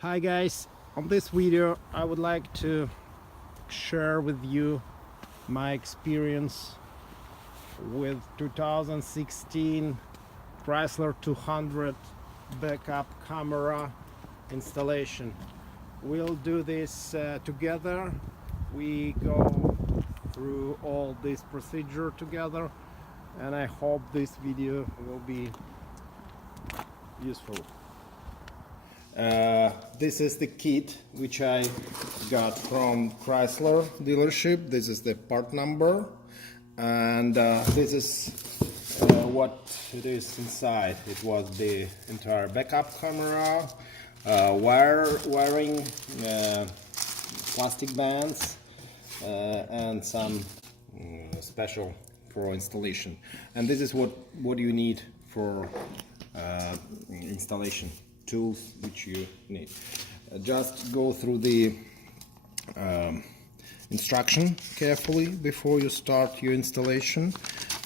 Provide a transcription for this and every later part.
Hi guys, on this video I would like to share with you my experience with 2016 Chrysler 200 backup camera installation. We'll do this together. We go through all this procedure together, and I hope this video will be useful. This is the kit which I got from Chrysler dealership. This is the part number, and this is what it is inside. It was the entire backup camera, wiring, plastic bands, and some special for installation. And this is what you need for installation tools which you need. Just go through the instruction carefully before you start your installation,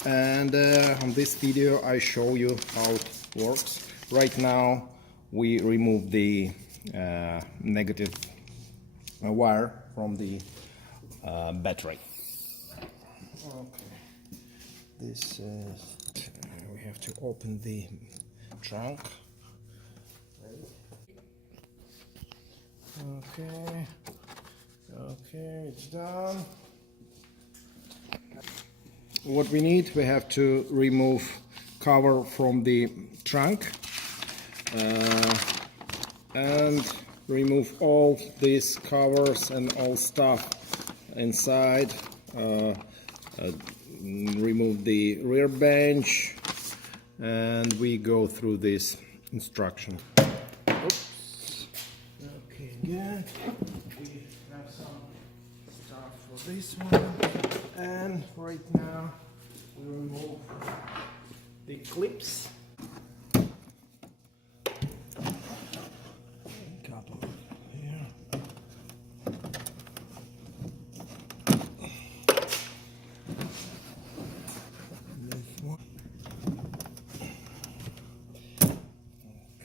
and on this video I show you how it works. Right now we remove the negative wire from the battery. Okay, this we have to open the trunk. Okay, it's done. What we need, we have to remove cover from the trunk and remove all these covers and all stuff inside. Remove the rear bench, and we go through this instruction. Good. We have some stuff for this one, and right now we remove the clips. Couple here. This one.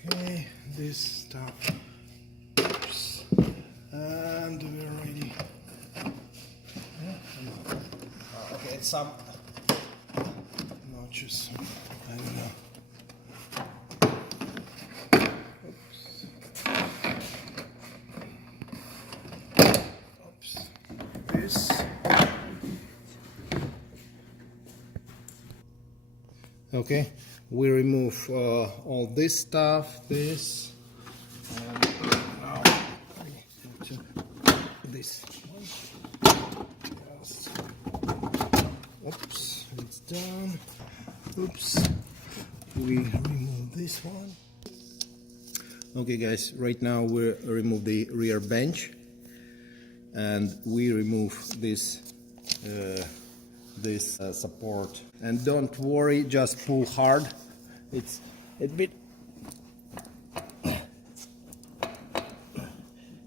Okay, this stuff. And we're ready. Okay, it's some notches. I don't know. Oops. This. Okay, we remove all this stuff. This. This one. Just. Oops, it's done. Oops, we remove this one. Okay guys, right now we remove the rear bench, and we remove this support. And don't worry, just pull hard. It's a bit.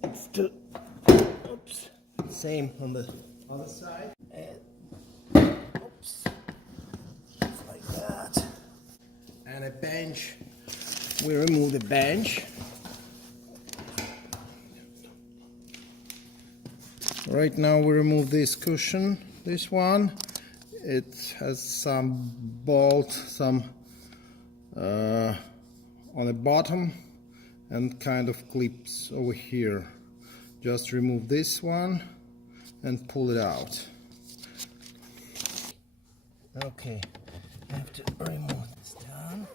It's too. Oops. Same on the other side. And oops. Just like that. And a bench. We remove the bench. Right now we remove this cushion. This one. It has some bolt, some on the bottom, and kind of clips over here. Just remove this one and pull it out. Okay, I have to remove this down,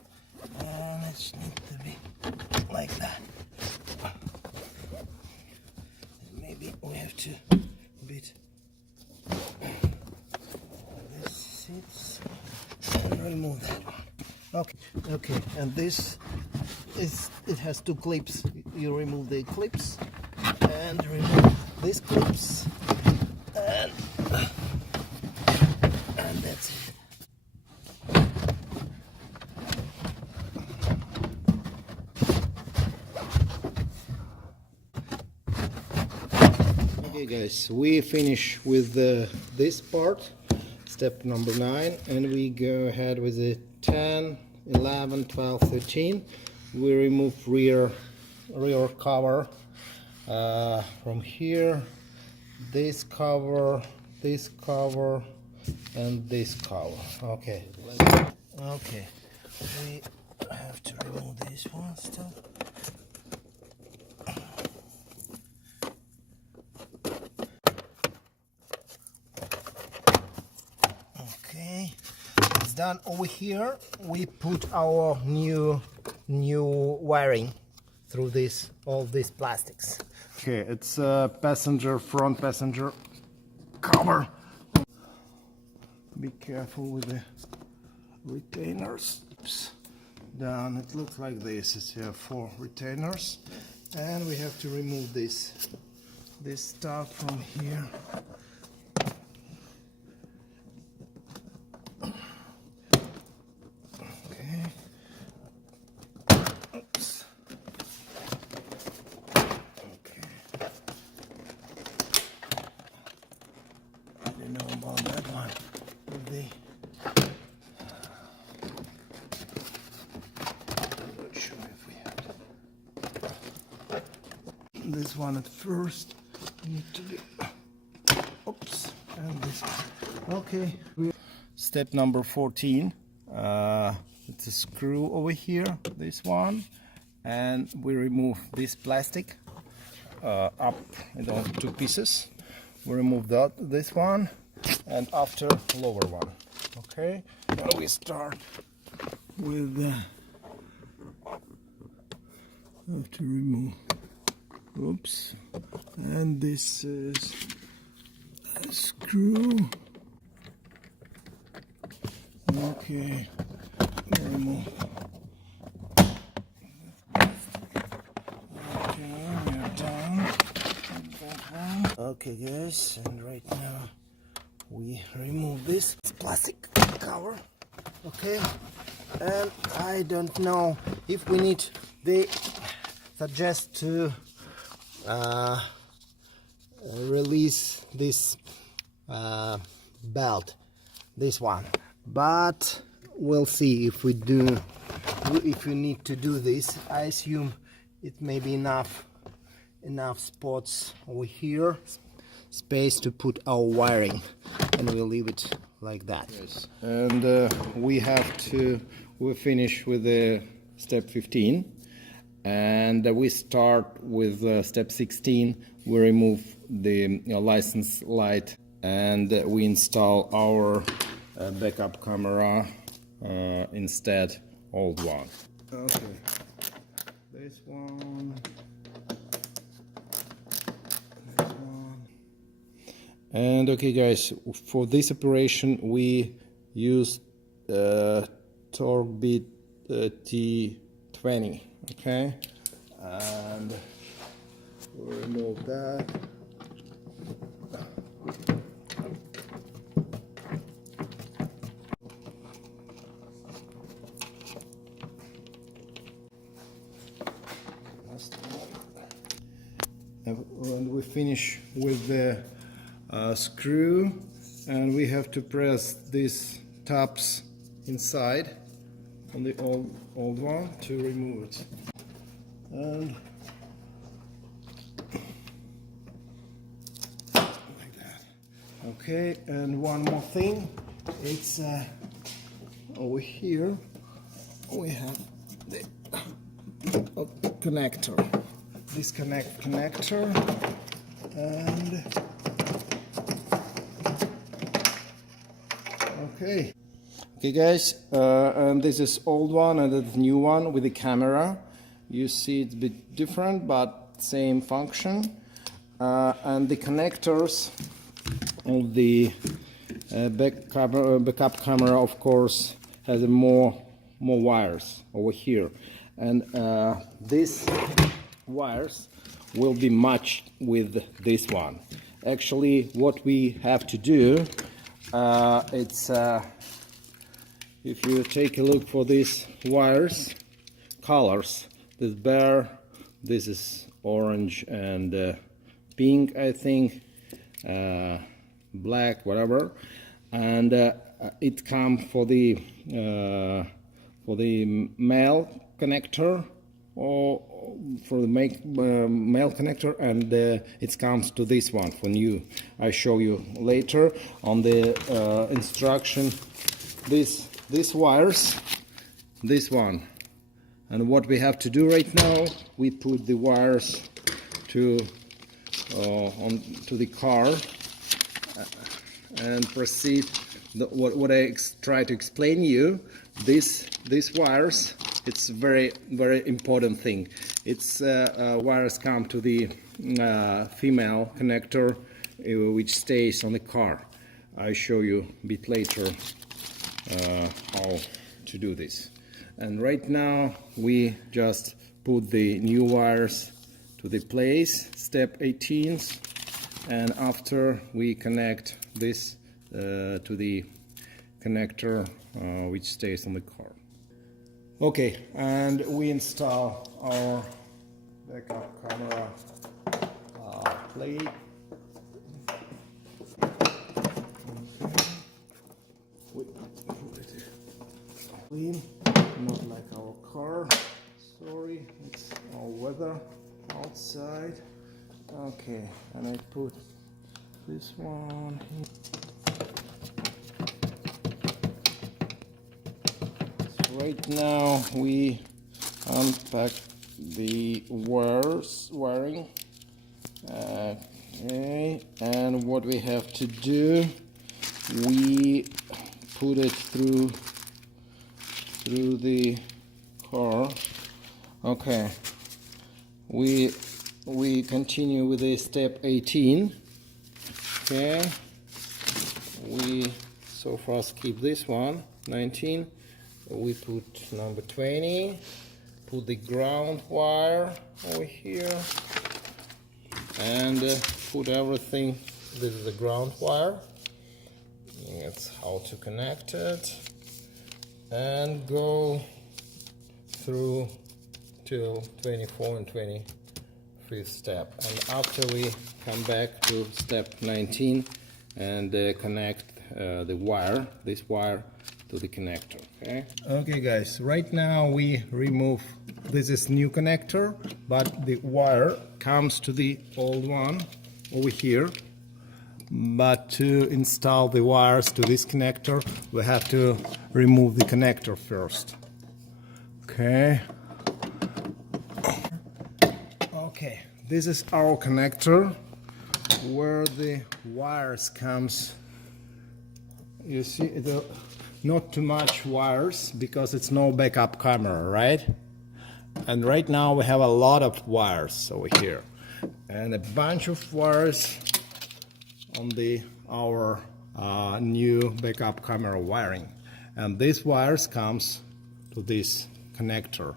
and it needs to be like that. Maybe we have to bit this sits and remove that one. Okay, and this is, it has two clips. You remove the clips and remove these clips, and that's it. Okay guys, we finish with this part, step number 9, and we go ahead with the 10, 11, 12, 13. We remove rear rear cover from here, this cover, and this cover. Okay, okay, we have to remove this one still. Okay, it's done. Over here we put our new wiring through all these plastics. Okay, it's a front passenger cover. Be careful with the retainers. Oops. Down, it looks like this. It's 4 retainers, and we have to remove this stuff from here. Okay. Oops. Okay. I don't know about that one. This one at first need to be, oops, and this one. Okay, step number 14. It's a screw over here, this one, and we remove this plastic up into 2 pieces. We remove this one, and after lower one. Okay, now we start with have to remove. Oops, and this is a screw. Okay, remove. Okay, we're done. Okay, guys, and right now we remove this plastic cover. Okay, and I don't know if we need. They suggest to release this belt, this one, but we'll see if we need to do this. I assume it may be enough spots over here, space to put our wiring, and we'll leave it like that. Yes. And we finish with the step 15. And we start with step 16. We remove the license light, and we install our backup camera instead old one. Okay, this one, and okay, guys, for this operation we use Torque T20. Okay, and we'll remove that. And we finish with the screw, and we have to press these tabs inside on the old one to remove it. And like that. Okay, and one more thing, it's over here we have the connector, this connector, and okay. Okay, guys, and this is old one and the new one with the camera. You see it's a bit different, but same function. And the connectors of the backup camera, of course, has more wires over here, and these wires will be matched with this one. Actually, what we have to do, it's if you take a look for these wires colors, this bear, this is orange and pink, I think, black, whatever, and it comes for the male connector or for the male connector, and it comes to this one for new. I show you later on the instruction. These wires, this one, and what we have to do right now, we put the wires to the car and proceed. What I try to explain you, these wires, it's very important thing. It's wires come to the female connector, which stays on the car. I show you a bit later how to do this. And right now we just put the new wires to the place, step 18, and after we connect this to the connector which stays on the car. Okay, and we install our backup camera plate. We put it clean, not like our car. Sorry, it's all weather outside. Okay, and I put this one here. So right now we unpack the wiring. Okay, and what we have to do, we put it through the car. Okay, we continue with the step 18. Okay, we so far skip this one, 19. We put number 20, put the ground wire over here, and put everything. This is the ground wire. That's how to connect it, and go through till 24 and 25th step. And after we come back to step 19 and connect the wire, this wire, to the connector. Okay guys, right now we remove, this is new connector, but the wire comes to the old one over here. But to install the wires to this connector, we have to remove the connector first. Okay, this is our connector where the wires comes. You see, not too much wires because it's no backup camera, right? And right now we have a lot of wires over here and a bunch of wires on our new backup camera wiring, and these wires comes to this connector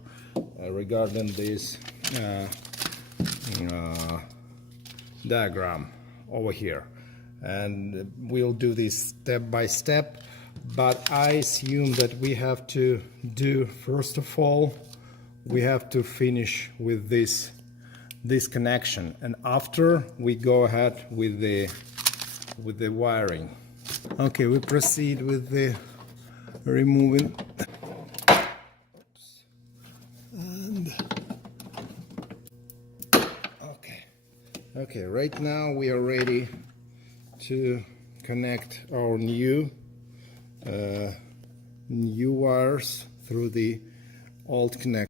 regarding this diagram over here, and we'll do this step by step. But I assume that we have to do, first of all, we have to finish with this connection, and after we go ahead with the wiring. Okay, we proceed with the removing. And okay, right now we are ready to connect our new wires through the old connector.